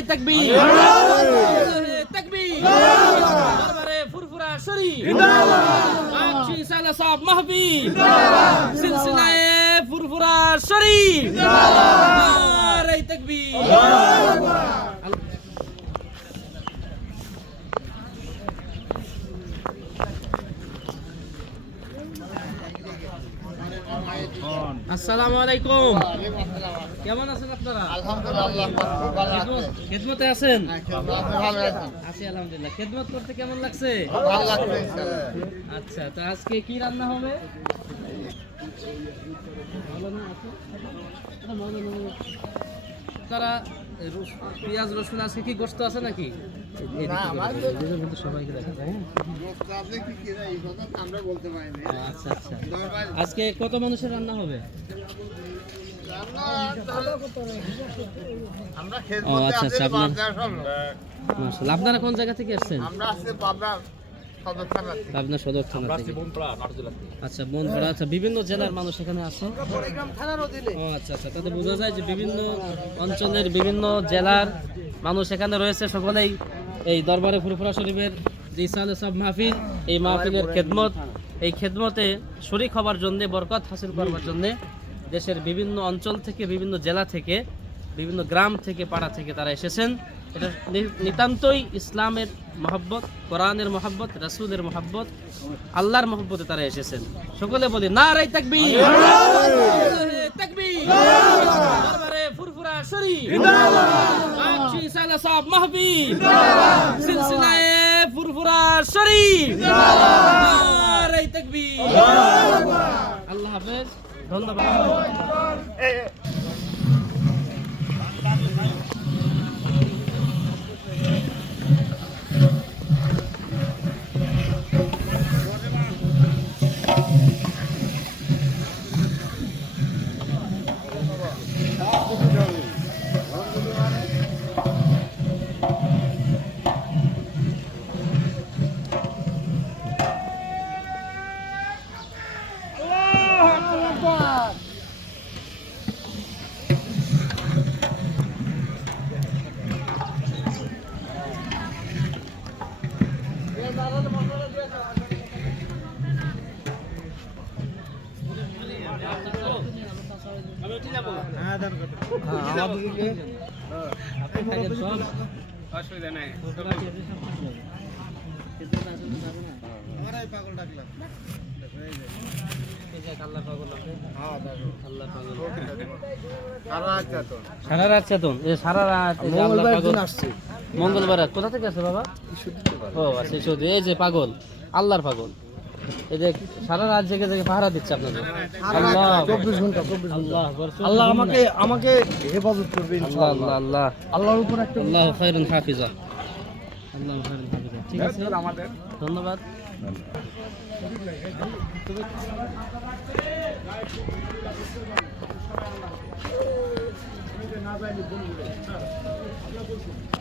নারায়ে তাকবীর, নারায়ে তাকবীর, দরবারে ফুরফুরা শরীফ জিন্দাবাদ, বাগচি সালা সাহেব মাহফিল জিন্দাবাদ, সিলসিলায়ে ফুরফুরা শরীফ জিন্দাবাদ, নারায়ে তাকবীর, আল্লাহু আকবার। আসসালামু আলাইকুম। কেমন আছেন আপনারা? আলহামদুলিল্লাহ খেদমতে আছেন? ভালো আছি। আছি আলহামদুলিল্লাহ। খেদমত করতে কেমন লাগছে? ভালো লাগছে ইনশাআল্লাহ। আচ্ছা, তো আজকে কি রান্না হবে? তারা পেঁয়াজ রসুন আজকে কি গোশত আছে নাকি? সবাইকে দেখা যায়। আচ্ছা আচ্ছা, আজকে কত মানুষের রান্না হবে? ও আচ্ছা আচ্ছা, মাশাআল্লাহ। আপনারা কোন জায়গা থেকে আসছেন? পাবনা সদর থানা থেকে। আচ্ছা, বনপাড়া। আচ্ছা, বিভিন্ন জেলার মানুষ এখানে আছে। ও আচ্ছা আচ্ছা, তাতে বোঝা যায় যে বিভিন্ন অঞ্চলের বিভিন্ন জেলার মানুষ এখানে রয়েছে। সকলেই এই দরবারে ফুরফুরা শরীফের যে ইসালে সব মাহফিল, এই মাহফিলের খেদমত, এই খেদমতে শরীক হবার জন্যে, বরকত হাসিল করবার জন্যে দেশের বিভিন্ন অঞ্চল থেকে, বিভিন্ন জেলা থেকে, বিভিন্ন গ্রাম থেকে, পাড়া থেকে তারা এসেছেন। এটা নিতান্তই ইসলামের মহব্বত, কোরআনের মহব্বত, রাসূলের মহব্বত, আল্লাহর মহব্বতে তারা এসেছেন। সকলে বলি নারায়ে তাকবীর, নারায়ে তাকবীর, দরবারে ফুরফুরা শরীফ জিন্দাবাদ, বাগচি সালা সাহেব মাহফিল জিন্দাবাদ, সিলসিলায়ে ফুরফুরা শরীফ জিন্দাবাদ, নারায়ে তাকবীর, আল্লাহু আকবার। আল্লাহ হাফেজ, ধন্যবাদ। অসুবিধা নাই। সারা রাত চেতন, সারা রাত মঙ্গলবার রাত। কোথা থেকে আসে বাবা? ও আচ্ছা, এই যে পাগল, আল্লাহর পাগল, এই যে সারা রাত জেগে জেগে পাহারা দিচ্ছে আপনাদের। আল্লাহ 24 ঘন্টা, 24 ঘন্টা। আল্লাহ আমাকে হেফাজত করবে ইনশাআল্লাহ। আল্লাহ আল্লাহ, আল্লাহর উপর একটা আল্লাহ খায়রুন হাফিজা, আল্লাহ খায়রুন হাফিজা। ঠিক আছে, আমাদের ধন্যবাদ। না